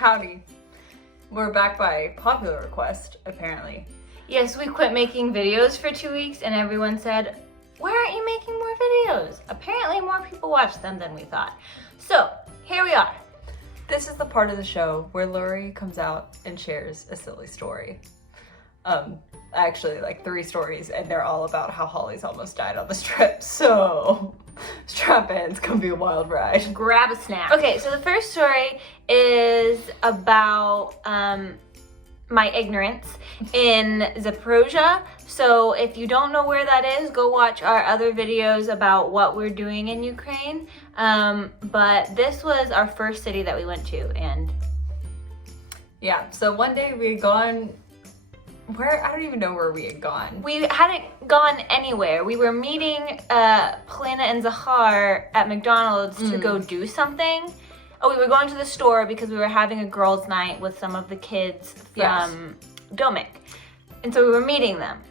Howdy. We're back by popular request, apparently. Yes, we quit making videos for 2 weeks and everyone said, why aren't you making more videos? Apparently more people watch them than we thought. So, here we are. This is the part of the show where Lori comes out and shares a silly story. Actually, like 3 stories, and they're all about how Holli's almost died on this trip. So, strap in, it's gonna be a wild ride. Grab a snack. Okay, so the first story is about my ignorance in Zaporozhye. So if you don't know where that is, go watch our other videos about what we're doing in Ukraine. But this was our first city that we went to, and yeah, so one day we had gone, I don't even know where we had gone. We hadn't gone anywhere. We were meeting Polina and Zahar at McDonald's to go do something. Oh, we were going to the store because we were having a girls' night with some of the kids from Domik. And so we were meeting them.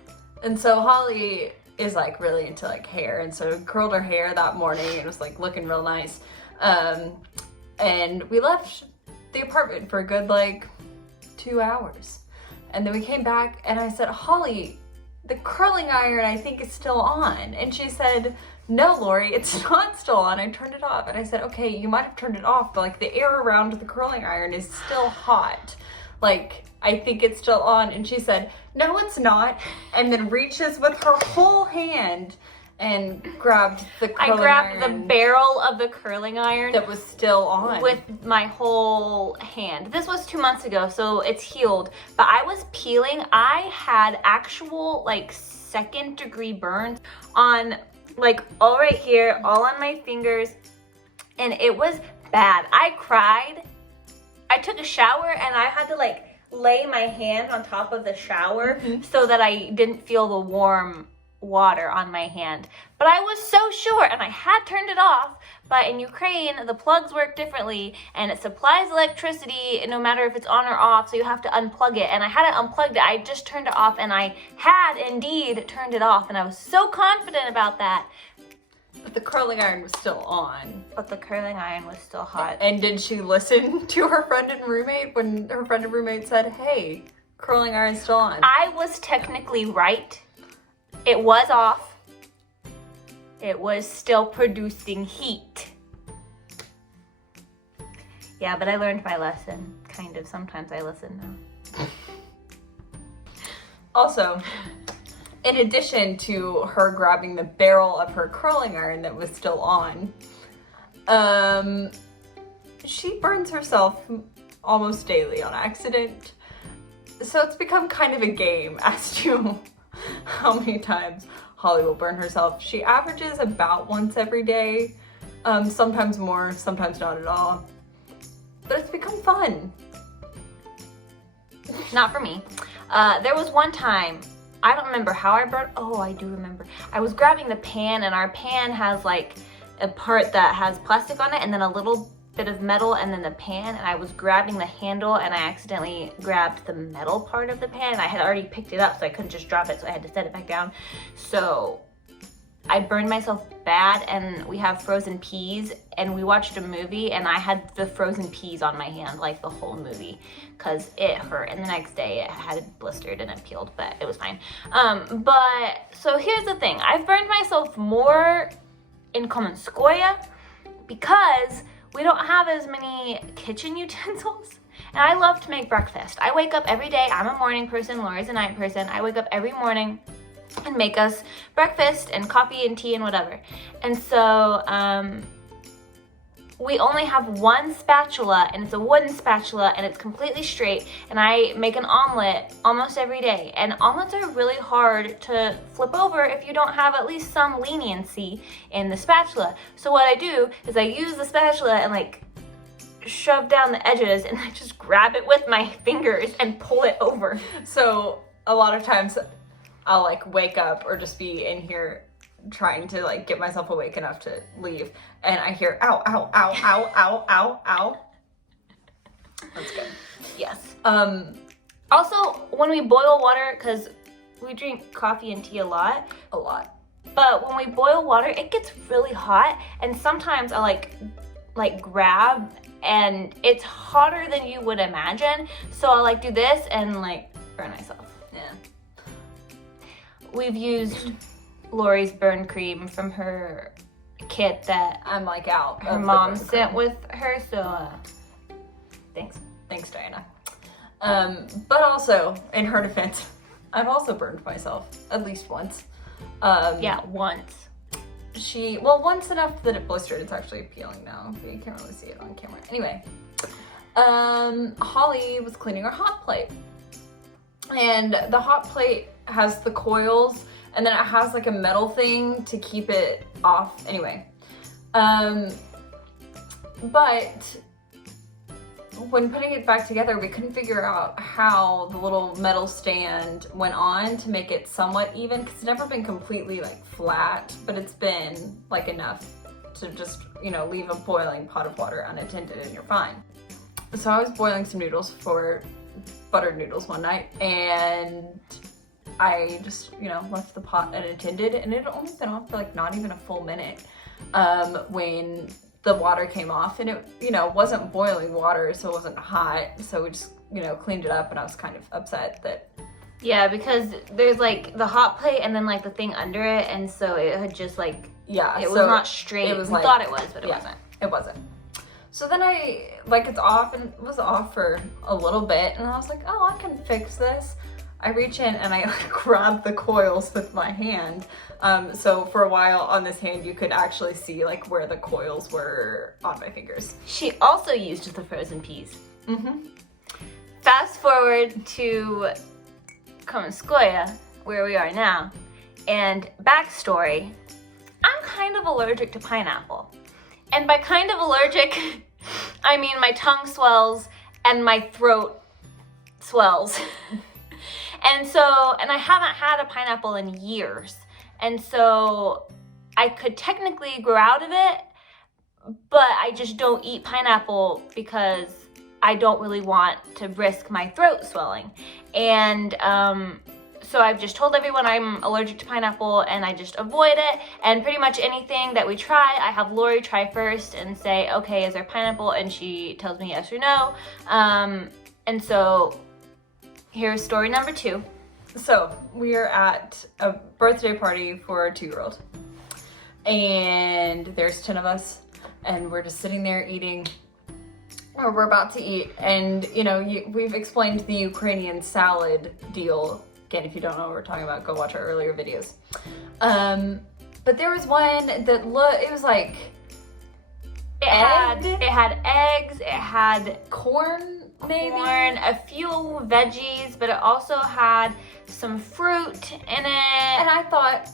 And so Holly is like really into like hair, and so curled her hair that morning. It was like looking real nice. And we left the apartment for a good like 2 hours. And then we came back and I said, Holly, the curling iron I think is still on. And she said, no, Lori, it's not still on. I turned it off. And I said, okay, you might have turned it off, but like the air around the curling iron is still hot. Like, I think it's still on. And she said, no, it's not. And then reaches with her whole hand and grabbed the curling iron. I grabbed the barrel of the curling iron that was still on with my whole hand. This was 2 months ago, so it's healed. But I was peeling. I had actual like 2nd-degree burns on like all right here, all on my fingers, and it was bad. I cried. I took a shower and I had to like lay my hand on top of the shower so that I didn't feel the warm water on my hand. But I was so sure, and I had turned it off, but in Ukraine the plugs work differently and it supplies electricity no matter if it's on or off, so you have to unplug it. And I hadn't unplugged it. I just turned it off, and I had indeed turned it off, and I was so confident about that. But the curling iron was still on. But the curling iron was still hot. And did she listen to her friend and roommate when her friend and roommate said, hey, curling iron's still on? I was technically right. It was off. It was still producing heat. Yeah, but I learned my lesson. Kind of. Sometimes I listen now. Also, in addition to her grabbing the barrel of her curling iron that was still on, she burns herself almost daily on accident. So it's become kind of a game as to how many times Holly will burn herself. She averages about once every day, sometimes more, sometimes not at all. But it's become fun. Not for me. There was one time, I don't remember how I burned. Oh, I do remember. I was grabbing the pan, and our pan has like a part that has plastic on it and then a little bit of metal, and then the pan, and I was grabbing the handle and I accidentally grabbed the metal part of the pan, and I had already picked it up, so I couldn't just drop it, so I had to set it back down. So I burned myself bad, and we have frozen peas, and we watched a movie, and I had the frozen peas on my hand like the whole movie because it hurt, and the next day it had blistered and it peeled, but it was fine. But so here's the thing, I've burned myself more in Komenskoye because we don't have as many kitchen utensils, and I love to make breakfast. I wake up every day. I'm a morning person. Lori's a night person. I wake up every morning and make us breakfast and coffee and tea and whatever. And so we only have one spatula, and it's a wooden spatula, and it's completely straight, and I make an omelet almost every day. And omelets are really hard to flip over if you don't have at least some leniency in the spatula. So what I do is I use the spatula and like shove down the edges, and I just grab it with my fingers and pull it over. So a lot of times I'll like wake up or just be in here trying to like get myself awake enough to leave, and I hear ow, ow, ow, ow, ow, ow, ow. That's good. Yes. Also, when we boil water, because we drink coffee and tea a lot, A lot. but when we boil water, it gets really hot, and sometimes I like like grab, and it's hotter than you would imagine. So I'll like do this and like burn myself. Yeah. We've used Lori's burn cream from her kit that I'm like out. her mom sent with her, so Thanks, Diana. But also, in her defense, I've also burned myself at least once. Yeah, once. Once enough that it blistered. It's actually peeling now, but you can't really see it on camera. Anyway, Holly was cleaning her hot plate, and the hot plate has the coils, and then it has like a metal thing to keep it off. Anyway, but when putting it back together, we couldn't figure out how the little metal stand went on to make it somewhat even, because it's never been completely like flat, but it's been like enough to just, leave a boiling pot of water unattended and you're fine. So I was boiling some noodles for buttered noodles one night, and I just, left the pot unattended, and it had only been off for like not even a full minute when the water came off, and it, wasn't boiling water, so it wasn't hot. So we just, cleaned it up, and I was kind of upset that. Yeah, because there's like the hot plate and then like the thing under it, and so it had just like, it was not straight. It was we like, thought it was, but it wasn't. It wasn't. So then it's off, and it was off for a little bit, and I was like, oh, I can fix this. I reach in and I grab the coils with my hand. So for a while on this hand, you could actually see like where the coils were on my fingers. She also used the frozen peas. Mm-hmm. Fast forward to Komiskoya, where we are now. And backstory, I'm kind of allergic to pineapple. And by kind of allergic, I mean my tongue swells and my throat swells. And I haven't had a pineapple in years. And so I could technically grow out of it, but I just don't eat pineapple because I don't really want to risk my throat swelling. And so I've just told everyone I'm allergic to pineapple, and I just avoid it. And pretty much anything that we try, I have Lori try first and say, okay, is there pineapple? And she tells me yes or no. And so here's story number 2. So we are at a birthday party for a 2-year-old, and there's 10 of us, and we're just sitting there eating, or we're about to eat, and we've explained the Ukrainian salad deal. Again, if you don't know what we're talking about, go watch our earlier videos. But there was one that it was like it had eggs, it had corn, maybe a few veggies, but it also had some fruit in it. And I thought,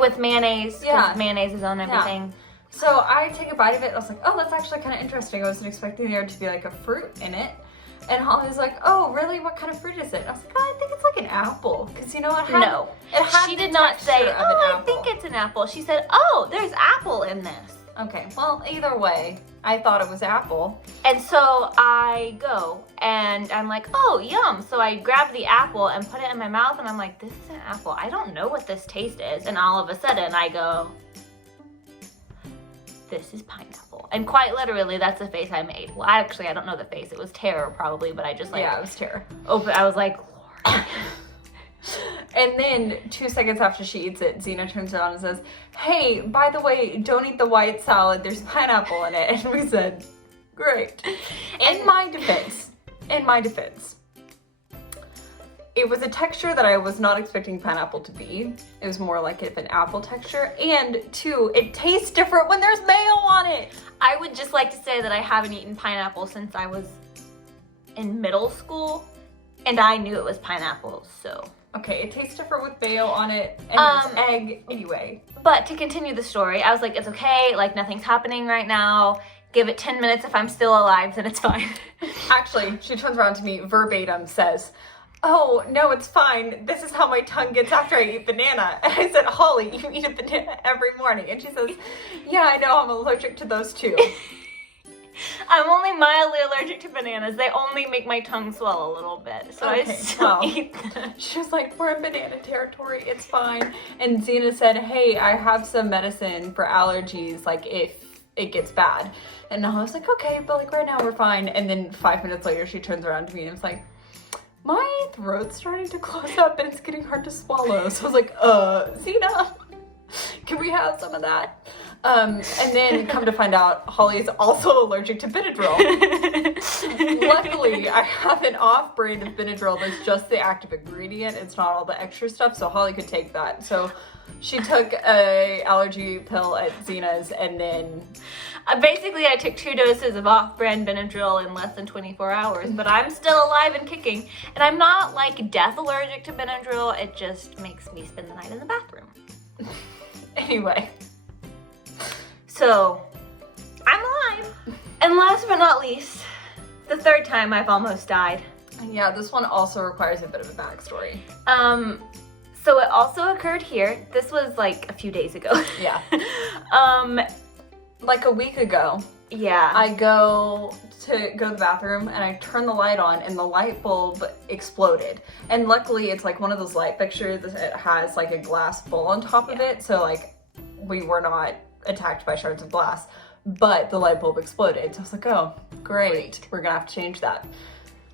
with mayonnaise, because mayonnaise is on everything. Yeah. So I take a bite of it. I was like, oh, that's actually kind of interesting. I wasn't expecting there to be like a fruit in it. And Holly was like, oh, really? What kind of fruit is it? And I was like, oh, I think it's like an apple. Because it had she did not say, I think it's an apple. She said, oh, there's apple in this. Okay, well, either way, I thought it was apple. And so I go, and I'm like, oh, yum. So I grab the apple and put it in my mouth, and I'm like, this is an apple. I don't know what this taste is. And all of a sudden, I go, this is pineapple. And quite literally, that's the face I made. Well, actually, I don't know the face. It was terror, probably, but I just like... Yeah, it was terror. I was like, Lord. And then 2 seconds after she eats it, Xena turns around and says, hey, by the way, don't eat the white salad. There's pineapple in it. And we said, great. In my defense, it was a texture that I was not expecting pineapple to be. It was more like an apple texture. And 2, it tastes different when there's mayo on it. I would just like to say that I haven't eaten pineapple since I was in middle school. And I knew it was pineapple, so... Okay, it tastes different with mayo on it, and there's egg anyway. But to continue the story, I was like, it's okay, like nothing's happening right now. Give it 10 minutes. If I'm still alive, then it's fine. Actually, she turns around to me, verbatim says, oh, no, it's fine. This is how my tongue gets after I eat banana. And I said, Holly, you eat a banana every morning. And she says, yeah, I know, I'm allergic to those too. I'm only mildly allergic to bananas. They only make my tongue swell a little bit. So I still eat them. She was like, we're in banana territory. It's fine. And Xena said, hey, I have some medicine for allergies. Like if it gets bad. And I was like, okay, but like right now we're fine. And then 5 minutes later, she turns around to me and was like, my throat's starting to close up and it's getting hard to swallow. So I was like, Zena, can we have some of that? And then come to find out, Holly is also allergic to Benadryl. Luckily, I have an off-brand of Benadryl that's just the active ingredient. It's not all the extra stuff, so Holly could take that. So she took a allergy pill at Zena's, and then... Basically, I took 2 doses of off-brand Benadryl in less than 24 hours, but I'm still alive and kicking. And I'm not, like, death allergic to Benadryl. It just makes me spend the night in the bathroom. Anyway. So, I'm alive. And last but not least, the 3rd time I've almost died. Yeah, this one also requires a bit of a backstory. So it also occurred here. This was like a few days ago. Yeah. Like a week ago. Yeah. I go to the bathroom and I turn the light on and the light bulb exploded. And luckily it's like one of those light fixtures that has like a glass bowl on top of it. So like we were not attacked by shards of glass, but the light bulb exploded. So I was like, oh, great. We're gonna have to change that.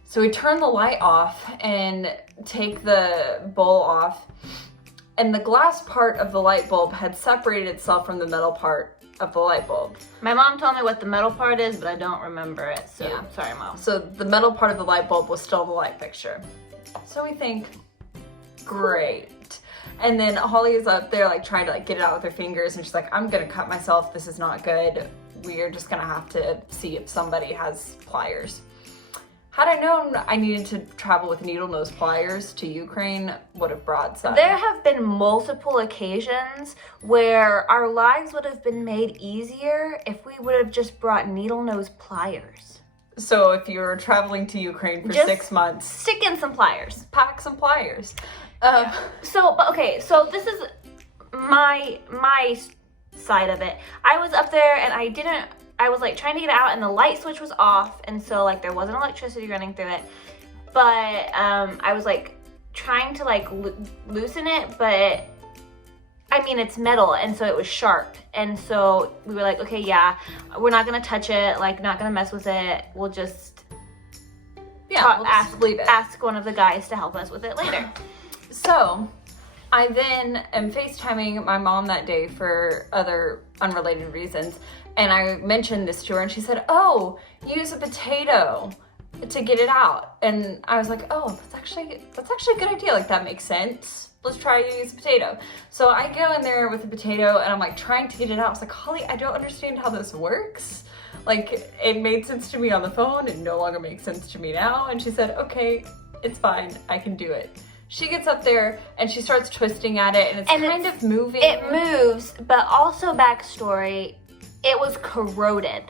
So we turn the light off and take the bowl off, and the glass part of the light bulb had separated itself from the metal part of the light bulb. My mom told me what the metal part is, but I don't remember it, so yeah. Sorry, Mom. So the metal part of the light bulb was still the light fixture. So we think, great. And then Holly is up there like trying to like get it out with her fingers, and she's like, I'm gonna cut myself, this is not good. We are just gonna have to see if somebody has pliers. Had I known I needed to travel with needle nose pliers to Ukraine, would have brought some. There have been multiple occasions where our lives would have been made easier if we would have just brought needle nose pliers. So if you're traveling to Ukraine for just 6 months, stick in some pliers. pack some pliers. Yeah. So this is my side of it. I was up there and I was like trying to get it out and the light switch was off, and so like there wasn't electricity running through it, but I was like trying to like loosen it, but I mean it's metal and so it was sharp, and so we were like, okay, yeah, we're not gonna touch it, like not gonna mess with it, we'll just leave it. Ask one of the guys to help us with it later. So I then am FaceTiming my mom that day for other unrelated reasons, and I mentioned this to her and she said, oh, use a potato to get it out. And I was like, oh, that's actually a good idea. Like that makes sense. Let's try to use a potato. So I go in there with a potato and I'm like trying to get it out. I was like, Holly, I don't understand how this works. Like it made sense to me on the phone. It no longer makes sense to me now. And she said, okay, it's fine. I can do it. She gets up there and she starts twisting at it and it's kind of moving. It moves, but also backstory, it was corroded.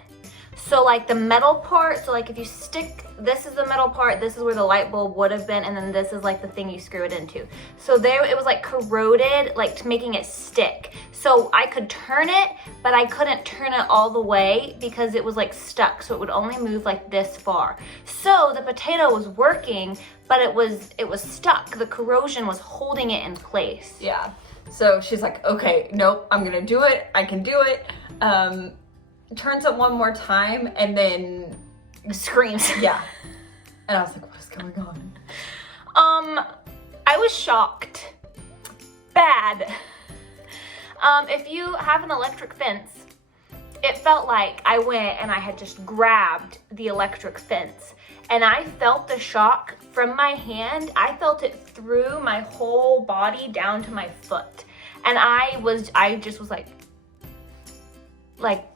So like the metal part, so like if you stick, this is the metal part, this is where the light bulb would have been, and then this is like the thing you screw it into. So there, it was like corroded, like making it stick. So I could turn it, but I couldn't turn it all the way because it was like stuck. So it would only move like this far. So the potato was working, but it was stuck. The corrosion was holding it in place. Yeah. So she's like, okay, nope, I'm gonna do it. I can do it. Turns it one more time and then screams. Yeah. And I was like, what is going on? I was shocked. Bad. If you have an electric fence, it felt like I went and I had just grabbed the electric fence and I felt the shock from my hand. I felt it through my whole body down to my foot. And I just was like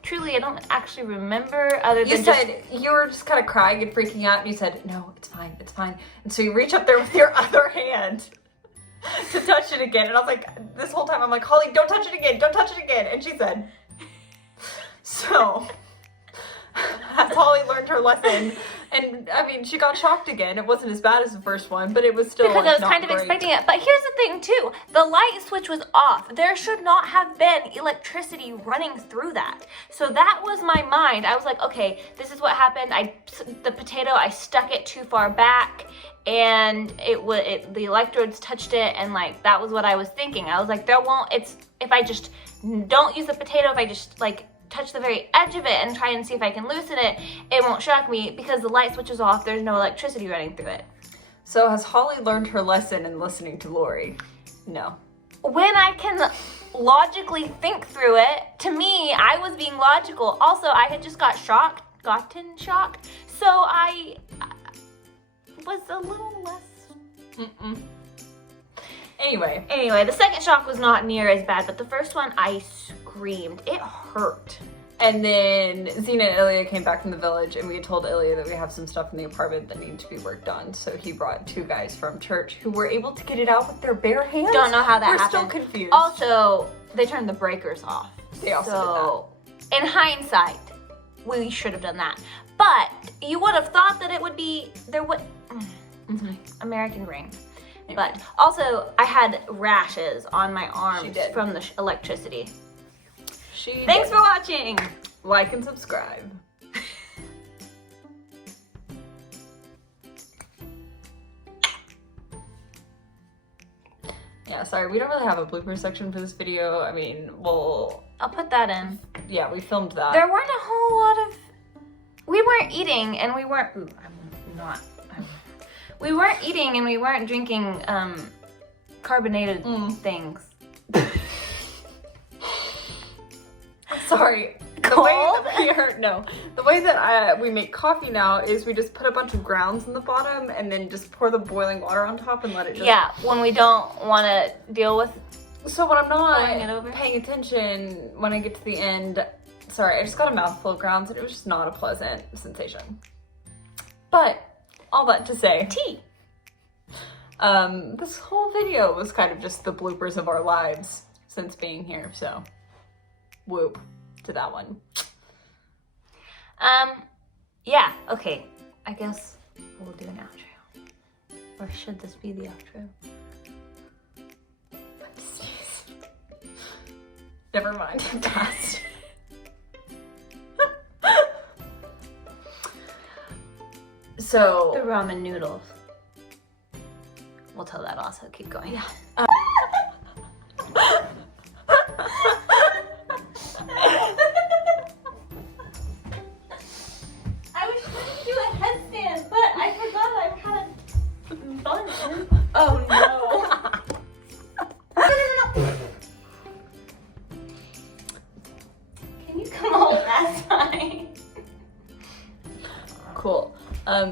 truly, I don't actually remember other than you were just kind of crying and freaking out, and you said, no, it's fine, it's fine. And so you reach up there with your other hand to touch it again. And I was like, this whole time, I'm like, Holly, don't touch it again, don't touch it again. And she said, so as Holly learned her lesson, and I mean, she got shocked again. It wasn't as bad as the first one, but it was still because I was kind of expecting it. But here's the thing too, the light switch was off. There should not have been electricity running through that. So that was my mind. I was like, okay, this is what happened. The potato, I stuck it too far back and the electrodes touched it, and like that was what I was thinking. I was like, if I just don't use the potato, if I just like touch the very edge of it and try and see if I can loosen it, it won't shock me because the light switch is off, there's no electricity running through it. So has Holly learned her lesson in listening to Lori? No. When I can logically think through it, to me, I was being logical. Also, I had just gotten shocked, so I was a little less... Anyway, the second shock was not near as bad, but the first one, I screamed. It hurt. and then Xena and Ilya came back from the village, and we had told Ilya that we have some stuff in the apartment that needed to be worked on. So he brought 2 guys from church who were able to get it out with their bare hands. Don't know how that We're happened. Still confused. Also, they turned the breakers off. They also did that. In hindsight, we should have done that. But you would have thought that it would be, American brain. But also, I had rashes on my arms from the electricity. Thanks for watching. Like and subscribe. Yeah, sorry, we don't really have a blooper section for this video. I mean, I'll put that in. Yeah, we filmed that. There weren't a whole lot of... We weren't eating and we weren't... Ooh, we weren't eating and we weren't drinking carbonated things. Sorry. Cold? The way that we make coffee now is we just put a bunch of grounds in the bottom and then just pour the boiling water on top and let it just... Yeah, when we don't want to deal with... So when I'm not paying attention, when I get to the end... Sorry, I just got a mouthful of grounds and it was just not a pleasant sensation. But, all that to say... Tea! This whole video was kind of just the bloopers of our lives since being here, so... Whoop to that one. Yeah, okay. I guess we'll do an outro. Or should this be the outro? Never mind, I'm gassed. So... The ramen noodles. We'll tell that also. Keep going. Yeah. Oh no. Can you come on that side? Cool.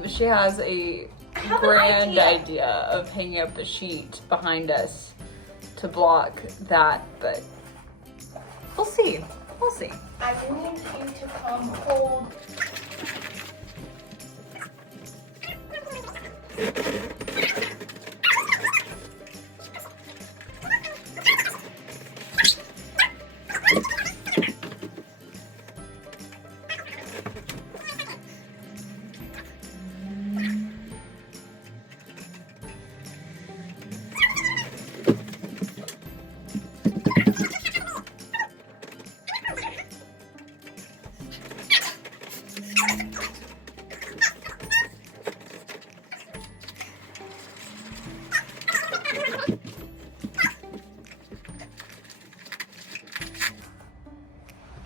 She has a grand idea of hanging up a sheet behind us to block that, but we'll see. We'll see. I need you to come hold.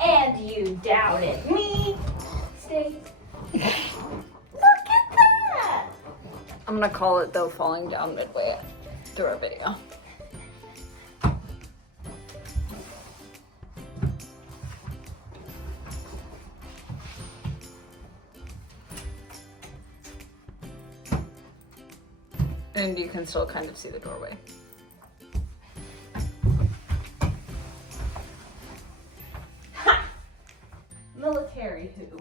And you doubted me. Stay. Look at that! I'm gonna call it though falling down midway through our video. And you can still kind of see the doorway. Ha! Military who?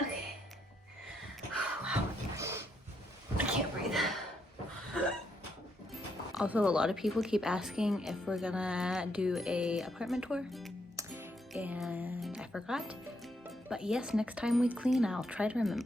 Okay. Wow. I can't breathe. Also, a lot of people keep asking if we're gonna do a apartment tour, and I forgot. But yes, next time we clean, I'll try to remember.